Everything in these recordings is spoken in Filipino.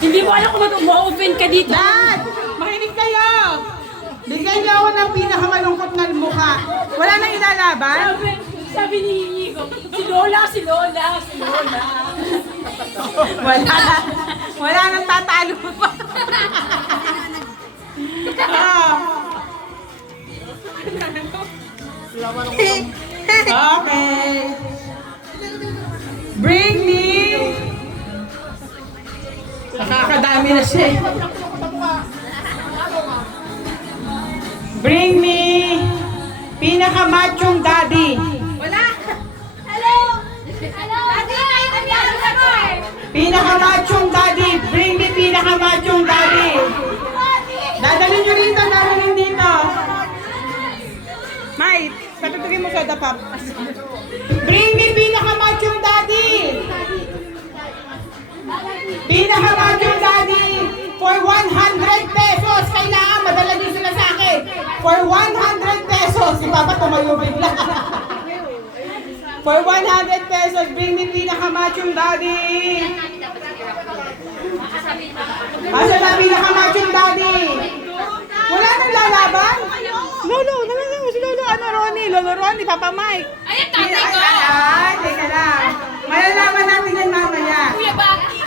Hindi mo alam kung ma-open ka dito. Dad! Makinig kayo! Bigyan niyo ako ng pinakamalungkot na mukha. Wala nang ilalaban? Sabi ni Nico, si Lola. Wala nang tatalo pa. Okay. Bring me. Nakakadami na siya. Bring me pinakamachong daddy. Wala! Hello! Daddy, kayo nangyari sa ko eh! Pinakamachong daddy. Bring me pinakamachong daddy. Dadalhin nyo rito, dadalhin dito. Mai, patutugin mo soda pop. Bring me pinakamachong daddy. Pinakamachong daddy. For 100 pesos. Kailangan madala din sila sa akin. For 100 pesos. Si Papa tumayo bigla. For 100 pesos, bring me pinakamachong daddy. Asa na pinakamachong daddy? Wala nang lalaban? Lolo, nalalang mo si Lolo. Ano, Ronnie? Lolo Ronnie, Papa Mike. Ayan, tatay ko! Ay, teka lang. Malalaman natin yan mamaya. Kuya Baki!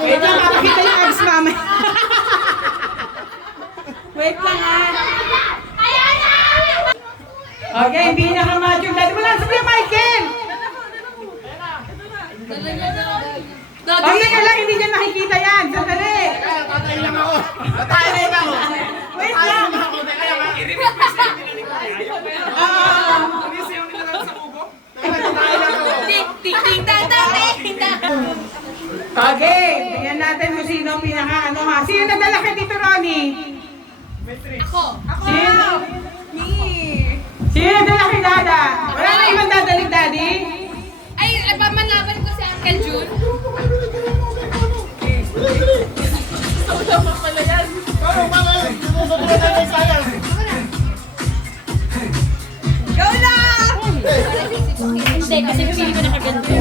Wait lang, makikita yung abs mamaya. Wait lang ha. Ayan na! Okay, pinakamachong daddy. Wala sa Kuya Michael. Okay ka lang, hindi niya makikita yan. Sandali. Wait lang. Ting tang tang ting tang! Okay, tingnan natin kung sino ang pinaka ano ha. Sino nadala kay Tito Ronnie? Ako! Sino? Sino nadala kay Dada? Wala na ibang dadaling daddy? Ay, pamalaban ko si Uncle Jun. Go lang! Hindi, kasi pili ko nakaganto.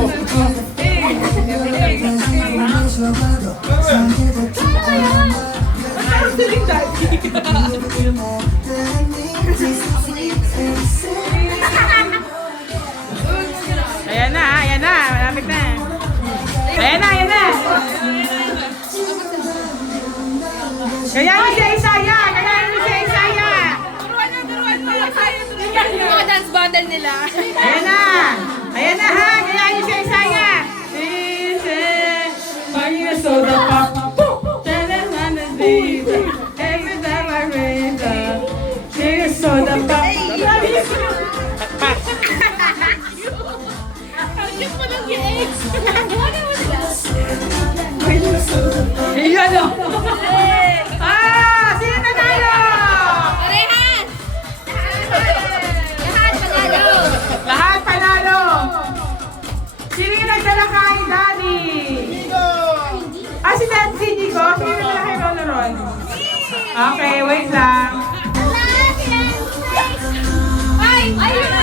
Dadaling daddy. Ayan na, malapit na. Ayan na. Kaya niyo si Isaya, Yung mga dance battle nila. Ayan na ha, kaya niyo si Isaya. Pagina soda pop. Every time I raise up, she's soda pop. Ang mo lang yung ex. Ano mo sila? Iyan o. Sino na tayo? Parehan! Lahat panalo! Lahat panalo. Sino yung nagdala kay Daddy? Si Daddy, si Nico. Sino yung nagdala kay Ron? Okay, wait lang. Ay! Ayun na!